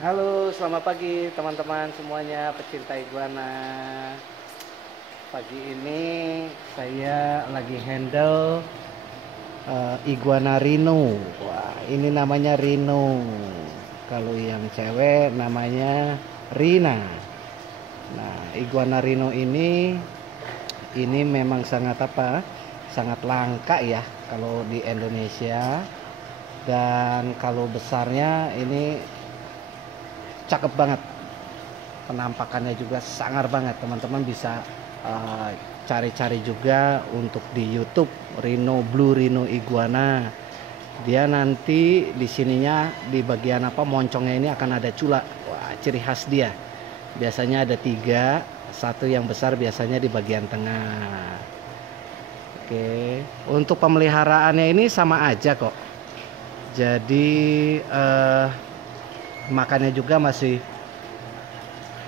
Halo, selamat pagi teman-teman semuanya pecinta iguana. Pagi ini saya lagi handle iguana rhino. Wah, ini namanya rhino. Kalau yang cewek namanya Rina. Nah, iguana rhino ini memang sangat apa? Sangat langka ya kalau di Indonesia. Dan kalau besarnya ini cakep banget, penampakannya juga sangar banget. Teman-teman bisa cari-cari juga untuk di YouTube Blue Rhino Iguana. Dia nanti di sininya di bagian apa moncongnya ini akan ada cula. Wah, ciri khas dia. Biasanya ada 3, satu yang besar biasanya di bagian tengah. Oke, untuk pemeliharaannya ini sama aja kok. Jadi makannya juga masih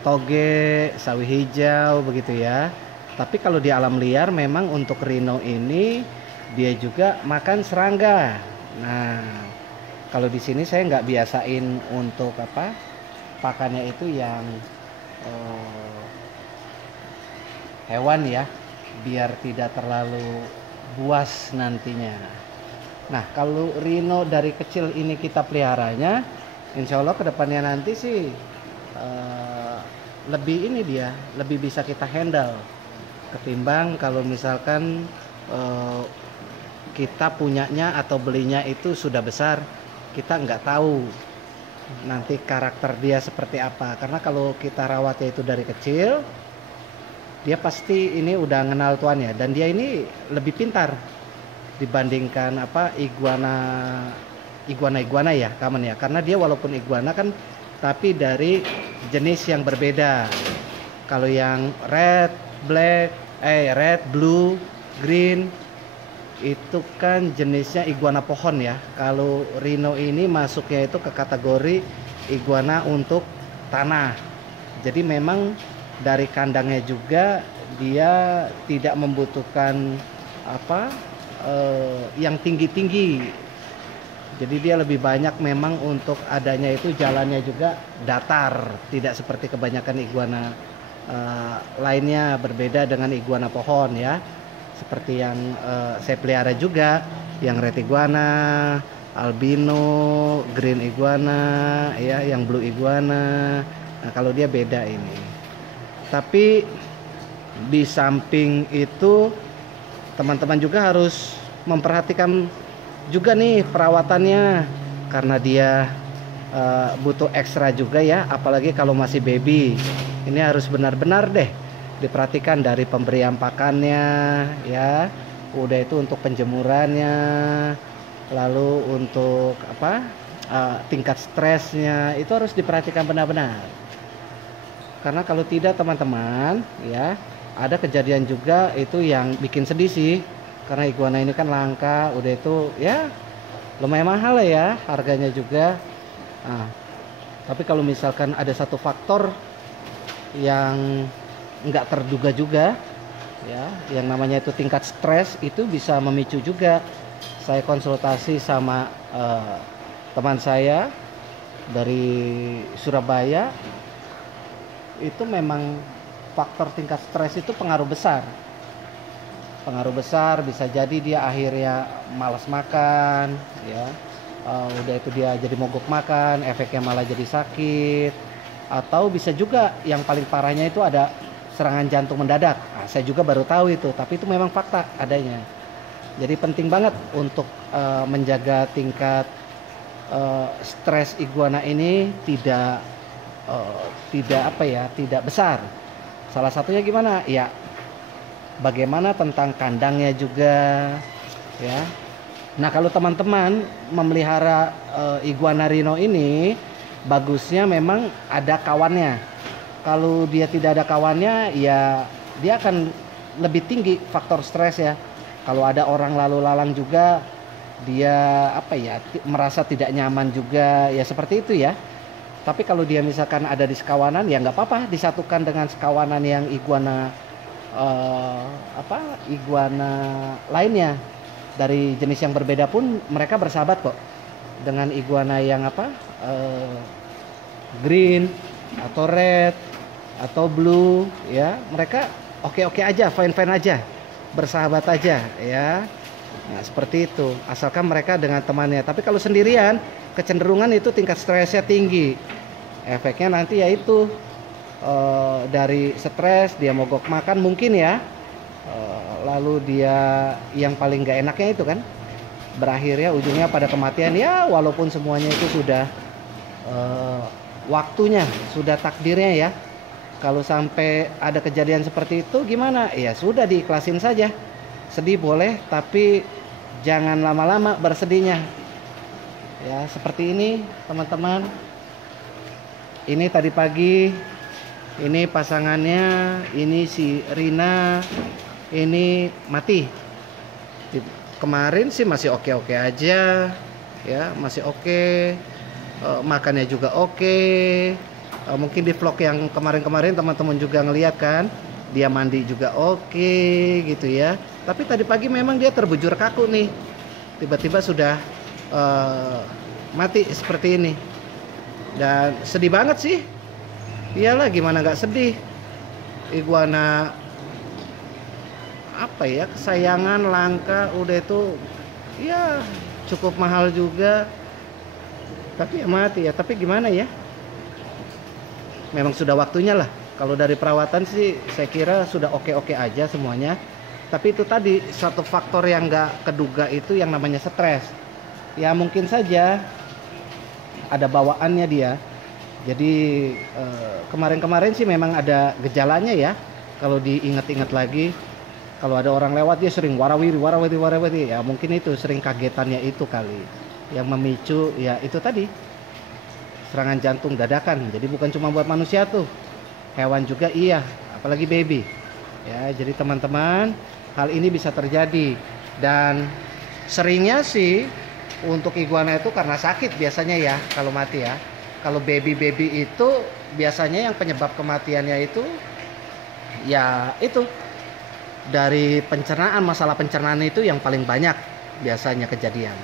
toge, sawi hijau begitu ya. Tapi kalau di alam liar memang untuk rhino ini dia juga makan serangga. Nah, kalau di sini saya nggak biasain untuk apa pakannya itu yang hewan ya, biar tidak terlalu buas nantinya. Nah, kalau rhino dari kecil ini kita peliharanya, insya Allah kedepannya nanti sih lebih ini dia lebih bisa kita handle ketimbang kalau misalkan kita punyanya atau belinya itu sudah besar, kita nggak tahu nanti karakter dia seperti apa. Karena kalau kita rawatnya itu dari kecil, dia pasti ini udah kenal tuannya, dan dia ini lebih pintar dibandingkan apa iguana ya kaman ya, karena dia walaupun iguana kan tapi dari jenis yang berbeda. Kalau yang red, blue, green itu kan jenisnya iguana pohon ya. Kalau rhino ini masuknya itu ke kategori iguana untuk tanah. Jadi memang dari kandangnya juga dia tidak membutuhkan apa yang tinggi-tinggi. Jadi dia lebih banyak memang untuk adanya itu jalannya juga datar, tidak seperti kebanyakan iguana lainnya, berbeda dengan iguana pohon ya. Seperti yang saya pelihara juga, yang red iguana, albino, green iguana, ya, yang blue iguana. Nah, kalau dia beda ini. Tapi di samping itu teman-teman juga harus memperhatikan juga nih perawatannya, karena dia butuh ekstra juga ya, apalagi kalau masih baby. Ini harus benar-benar deh diperhatikan dari pemberian pakannya ya, udah itu untuk penjemurannya, lalu untuk apa tingkat stresnya itu harus diperhatikan benar-benar. Karena kalau tidak teman-teman ya, ada kejadian juga itu yang bikin sedih sih. Karena iguana ini kan langka, udah itu ya lumayan mahal ya harganya juga. Nah, tapi kalau misalkan ada satu faktor yang nggak terduga juga ya, yang namanya itu tingkat stres, itu bisa memicu juga. Saya konsultasi sama teman saya dari Surabaya, itu memang faktor tingkat stres itu pengaruh besar. Bisa jadi dia akhirnya malas makan ya. Udah itu dia jadi mogok makan, efeknya malah jadi sakit. Atau bisa juga yang paling parahnya itu ada serangan jantung mendadak. Nah, saya juga baru tahu itu, tapi itu memang fakta adanya. Jadi penting banget untuk menjaga tingkat stres iguana ini tidak besar. Salah satunya gimana? Ya, bagaimana tentang kandangnya juga ya. Nah, kalau teman-teman memelihara iguana rhino ini, bagusnya memang ada kawannya. Kalau dia tidak ada kawannya, ya dia akan lebih tinggi faktor stres ya. Kalau ada orang lalu lalang juga, dia merasa tidak nyaman juga ya, seperti itu ya. Tapi kalau dia misalkan ada di sekawanan, ya nggak apa-apa disatukan dengan sekawanan yang iguana iguana lainnya dari jenis yang berbeda pun mereka bersahabat kok dengan iguana yang green atau red atau blue ya, mereka oke-oke aja, fine-fine aja, bersahabat aja ya. Nah, seperti itu, asalkan mereka dengan temannya. Tapi kalau sendirian, kecenderungan itu tingkat stresnya tinggi. Efeknya nanti yaitu dari stres dia mogok makan mungkin ya. Lalu dia yang paling gak enaknya itu kan berakhirnya ujungnya pada kematian ya, walaupun semuanya itu sudah waktunya, sudah takdirnya ya. Kalau sampai ada kejadian seperti itu gimana? Ya sudah, diikhlasin saja. Sedih boleh, tapi jangan lama-lama bersedihnya. Ya, seperti ini teman-teman. Ini tadi pagi, ini pasangannya, ini si Rina, ini mati. Kemarin sih masih oke-oke aja, ya masih oke. Makannya juga oke. Mungkin di vlog yang kemarin-kemarin teman-teman juga ngeliat kan, dia mandi juga oke gitu ya. Tapi tadi pagi memang dia terbujur kaku nih, tiba-tiba sudah mati seperti ini. Dan sedih banget sih. Iyalah, gimana nggak sedih. Iguana apa ya, kesayangan langka, udah itu ya cukup mahal juga, tapi ya mati ya. Tapi gimana ya, memang sudah waktunya lah. Kalau dari perawatan sih saya kira sudah oke-oke aja semuanya. Tapi itu tadi satu faktor yang nggak keduga, itu yang namanya stres. Ya mungkin saja ada bawaannya dia. Jadi kemarin-kemarin sih memang ada gejalanya ya. Kalau diingat-ingat lagi, kalau ada orang lewat dia sering warawiri. Ya mungkin itu sering kagetannya itu kali yang memicu ya itu tadi, serangan jantung dadakan. Jadi bukan cuma buat manusia tuh, hewan juga iya, apalagi baby. Ya, jadi teman-teman, hal ini bisa terjadi. Dan seringnya sih untuk iguana itu karena sakit biasanya ya kalau mati ya. Kalau baby itu biasanya yang penyebab kematiannya itu ya itu dari pencernaan, masalah pencernaan itu yang paling banyak biasanya kejadian.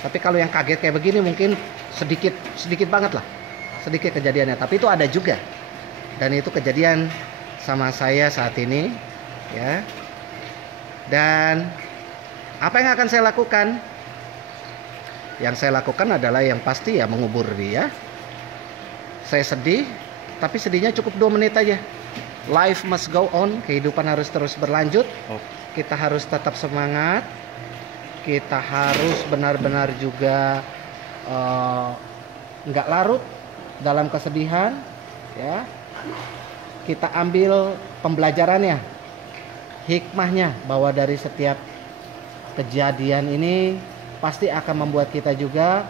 Tapi kalau yang kaget kayak begini mungkin sedikit banget lah, sedikit kejadiannya. Tapi itu ada juga, dan itu kejadian sama saya saat ini ya. Dan apa yang akan saya lakukan? Yang saya lakukan adalah yang pasti ya mengubur dia. Saya sedih, tapi sedihnya cukup 2 menit aja. Life must go on, kehidupan harus terus berlanjut. Kita harus tetap semangat. Kita harus benar-benar juga nggak larut dalam kesedihan ya. Kita ambil pembelajarannya, hikmahnya, bahwa dari setiap kejadian ini pasti akan membuat kita juga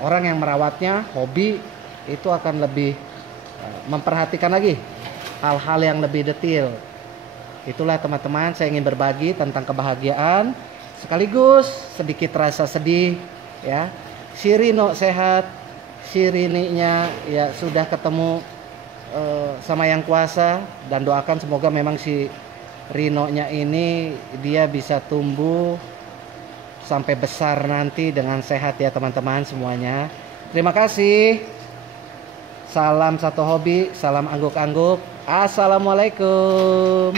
orang yang merawatnya, hobi itu akan lebih memperhatikan lagi hal-hal yang lebih detail. Itulah teman-teman, saya ingin berbagi tentang kebahagiaan sekaligus sedikit rasa sedih ya. Si Rino sehat, si Rininya ya sudah ketemu sama yang kuasa, dan doakan semoga memang si Rinonya ini dia bisa tumbuh sampai besar nanti dengan sehat ya teman-teman semuanya. Terima kasih. Salam satu hobi, salam angguk-angguk. Assalamualaikum.